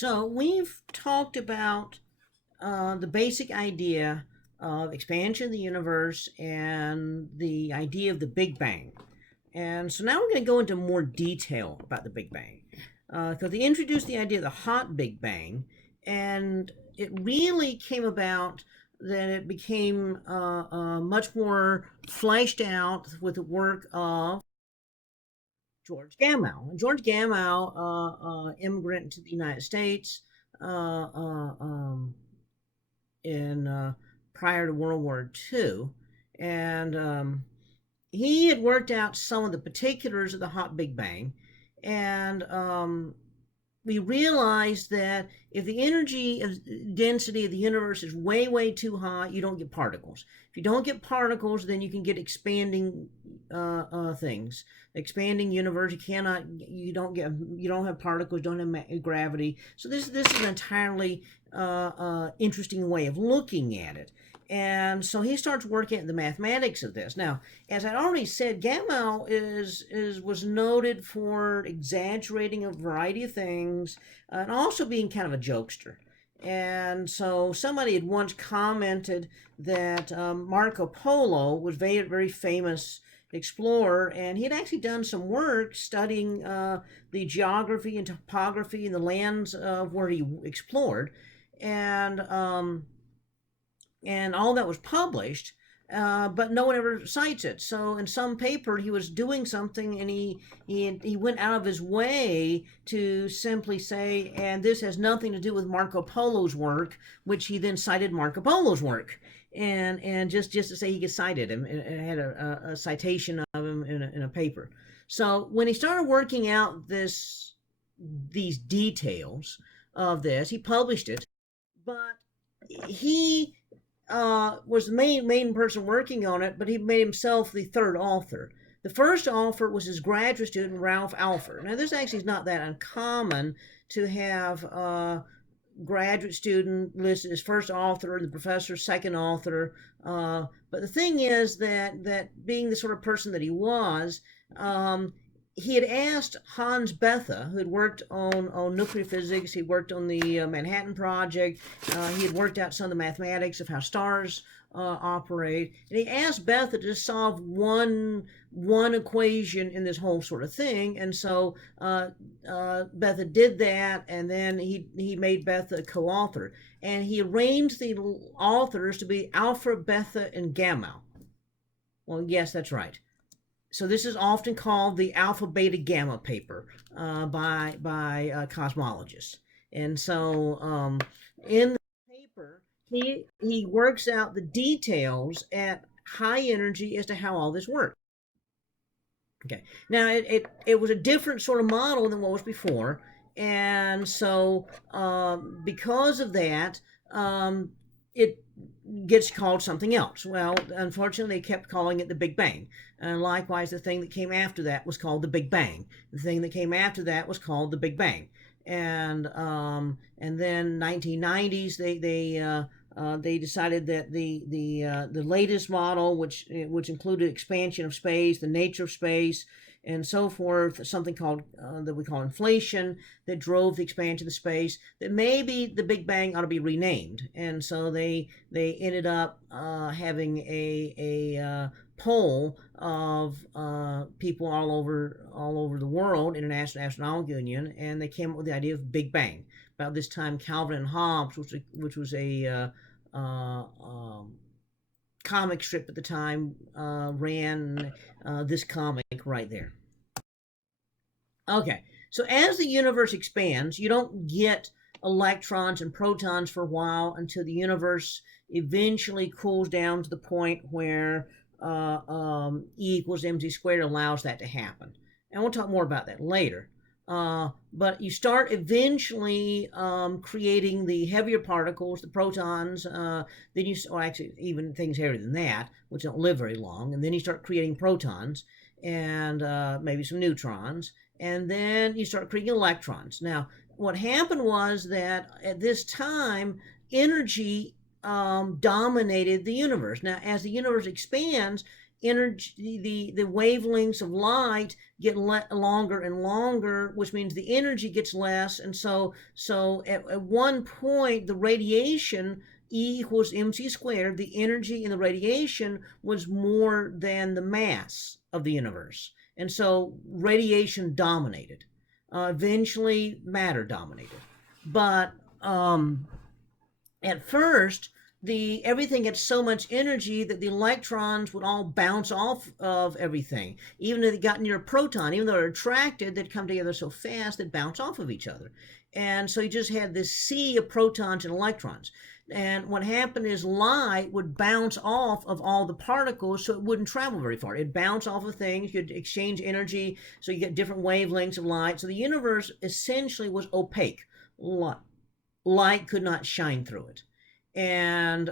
So we've talked about the basic idea of expansion of the universe and the idea of the Big Bang. And so now we're going to go into more detail about the Big Bang. Because they introduced the idea of the hot Big Bang, and it really came about that it became much more fleshed out with the work of George Gamow. And George Gamow, immigrant to the United States uh, uh, um, in prior to World War II, and he had worked out some of the particulars of the hot Big Bang, and we realized that if the energy density of the universe is way, way too high, you don't get particles. If you don't get particles, then you can get expanding things. Expanding universe, you don't have particles, don't have gravity. So this is an entirely interesting way of looking at it. And so he starts working at the mathematics of this. Now, as I already said, Gamow was noted for exaggerating a variety of things and also being kind of a jokester. And so somebody had once commented that Marco Polo was very, very famous explorer, and he had actually done some work studying the geography and topography and the lands of where he explored, and all that was published, but no one ever cites it. So in some paper, he was doing something, and he went out of his way to simply say, and this has nothing to do with Marco Polo's work, which he then cited Marco Polo's work, and just to say he could cite him, and had a citation of him in a paper. So when he started working out these details of this, he published it, but he was the main person working on it, but he made himself the third author. The first author was his graduate student, Ralph Alpher. Now, this actually is not that uncommon to have a graduate student listed as first author and the professor's second author. But the thing is that being the sort of person that he was, he had asked Hans Bethe, who had worked on nuclear physics, he worked on the Manhattan Project, he had worked out some of the mathematics of how stars operate, and he asked Bethe to solve one equation in this whole sort of thing. And so Bethe did that, and then he made Bethe a co-author, and he arranged the authors to be Alpha, Bethe, and Gamow. Well, yes, that's right. So this is often called the alpha, beta, gamma paper by cosmologists. And so in the paper, he works out the details at high energy as to how all this works. Okay. Now it was a different sort of model than what was before, and so because of that, it gets called something else. Well, unfortunately, they kept calling it the Big Bang. And likewise, the thing that came after that was called the Big Bang. The thing that came after that was called the Big Bang. And then 1990s, they decided that the latest model, which included expansion of space, the nature of space, and so forth, something called that we call inflation, that drove the expansion of space, that maybe the Big Bang ought to be renamed. And so they ended up having a poll of people all over the world, International Astronomical Union, and they came up with the idea of Big Bang. About this time, Calvin and Hobbes, which was a comic strip at the time, ran this comic right there. Okay, so as the universe expands, you don't get electrons and protons for a while until the universe eventually cools down to the point where E equals mc squared allows that to happen. And we'll talk more about that later. But you start eventually creating the heavier particles, the protons, then actually even things heavier than that, which don't live very long, and then you start creating protons and maybe some neutrons, and then you start creating electrons. Now, what happened was that at this time, energy dominated the universe. Now, as the universe expands, energy, the wavelengths of light get longer and longer, which means the energy gets less. And so at one point, the radiation, E equals mc squared, the energy in the radiation was more than the mass of the universe. And so radiation dominated. Eventually, matter dominated. But at first, everything had so much energy that the electrons would all bounce off of everything. Even if they got near a proton, even though they're attracted, they'd come together so fast they'd bounce off of each other. And so you just had this sea of protons and electrons. And what happened is light would bounce off of all the particles, so it wouldn't travel very far. It'd bounce off of things, you'd exchange energy, so you get different wavelengths of light. So the universe essentially was opaque. Light could not shine through it. And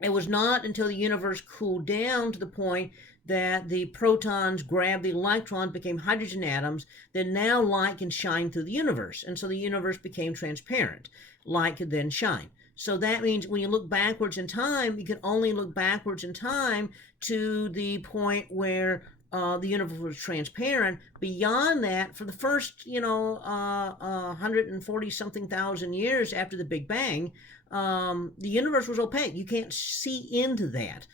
it was not until the universe cooled down to the point that the protons grabbed the electrons, became hydrogen atoms, that now light can shine through the universe. And so the universe became transparent. Light could then shine. So that means when you look backwards in time, you can only look backwards in time to the point where the universe was transparent. Beyond that, for the first, 140 something thousand years after the Big Bang, the universe was opaque. You can't see into that.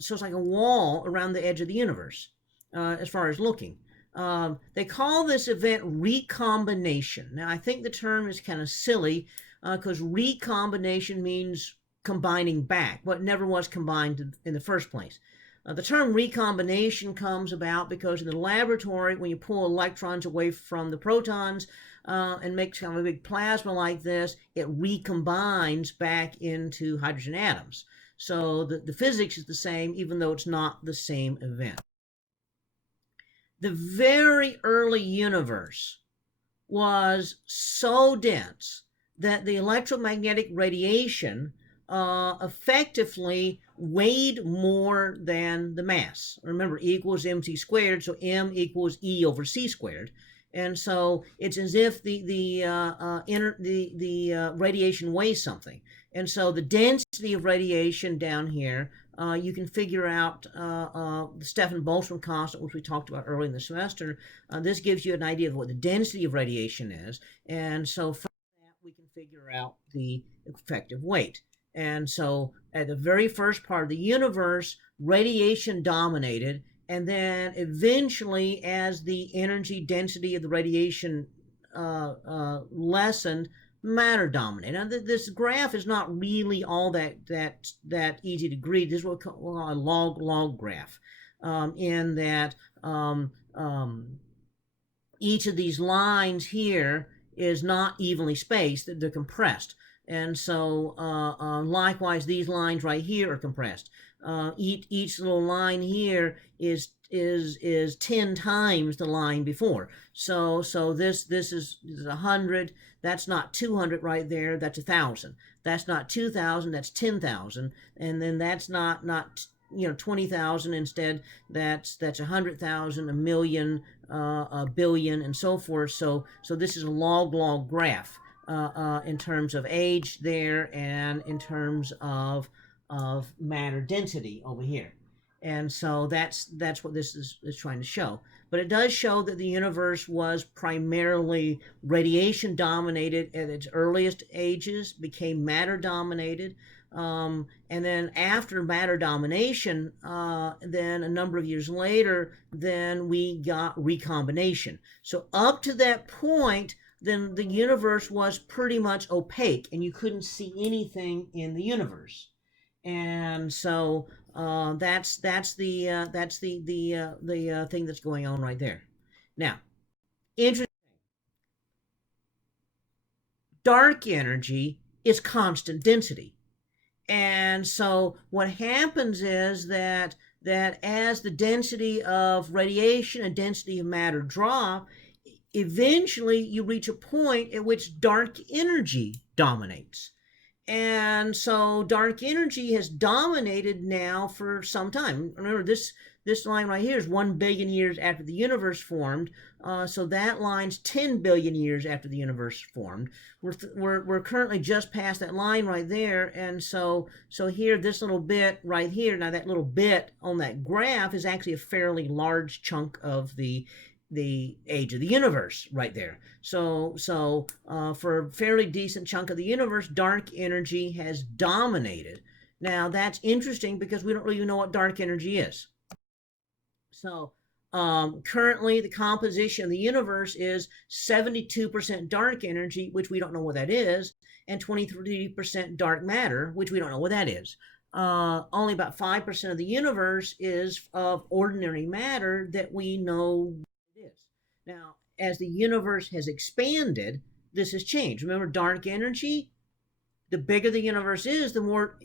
So it's like a wall around the edge of the universe, as far as looking. They call this event recombination. Now, I think the term is kind of silly because recombination means combining back, but never was combined in the first place. The term recombination comes about because in the laboratory, when you pull electrons away from the protons and makes kind of a big plasma like this, it recombines back into hydrogen atoms. So the physics is the same, even though it's not the same event. The very early universe was so dense that the electromagnetic radiation effectively weighed more than the mass. Remember, E equals mc squared, so m equals E over c squared. And so it's as if the radiation weighs something. And so the density of radiation down here, you can figure out the Stefan-Boltzmann constant, which we talked about early in the semester. This gives you an idea of what the density of radiation is. And so from that, we can figure out the effective weight. And so at the very first part of the universe, radiation dominated. And then eventually, as the energy density of the radiation lessened, matter dominated. Now, this graph is not really all that easy to read. This is what we call a log graph, in that each of these lines here is not evenly spaced; they're compressed. And so, likewise, these lines right here are compressed. Each little line here is 10 times the line before. So this is 100. That's not 200 right there. That's 1,000. That's not 2,000. That's 10,000. And then that's not 20,000. Instead, that's 100,000, a million, a billion, and so forth. So this is a log graph. In terms of age there and in terms of matter density over here. And so that's what this is trying to show. But it does show that the universe was primarily radiation dominated at its earliest ages, became matter dominated. And then after matter domination, then a number of years later, then we got recombination. So up to that point, then the universe was pretty much opaque and you couldn't see anything in the universe. And so that's the thing that's going on right there. Now, interesting. Dark energy is constant density. And so what happens is that as the density of radiation and density of matter drop, eventually you reach a point at which dark energy dominates. And so dark energy has dominated now for some time. Remember, this this line right here is 1 billion years after the universe formed. So that line's 10 billion years after the universe formed. We're currently just past that line right there. And so here, this little bit right here, now that little bit on that graph is actually a fairly large chunk of the age of the universe right there. So for a fairly decent chunk of the universe, dark energy has dominated. Now that's interesting because we don't really know what dark energy is. So currently the composition of the universe is 72% dark energy, which we don't know what that is, and 23% dark matter, which we don't know what that is. Only about 5% of the universe is of ordinary matter that we know it is. Now, as the universe has expanded, this has changed. Remember, dark energy, the bigger the universe is, the more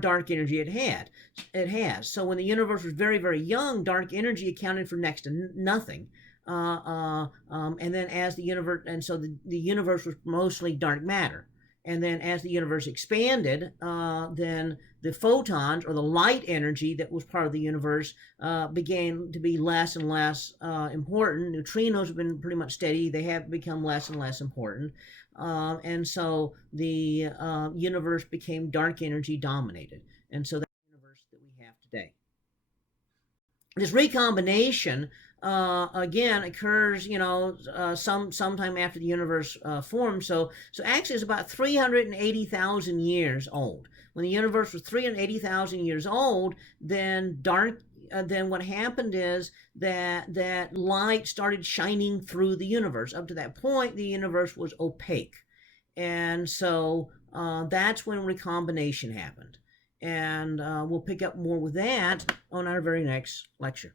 dark energy it has. So when the universe was very, very young, dark energy accounted for next to nothing. And then as the universe, and so the universe was mostly dark matter. And then as the universe expanded, then the photons, or the light energy that was part of the universe, began to be less and less important. Neutrinos have been pretty much steady. They have become less and less important. And so the universe became dark energy dominated. And so that's the universe that we have today. This recombination, again, occurs, sometime after the universe formed. So actually, it's about 380,000 years old. When the universe was 380,000 years old, then what happened is that light started shining through the universe. Up to that point, the universe was opaque, and so that's when recombination happened. And we'll pick up more with that on our very next lecture.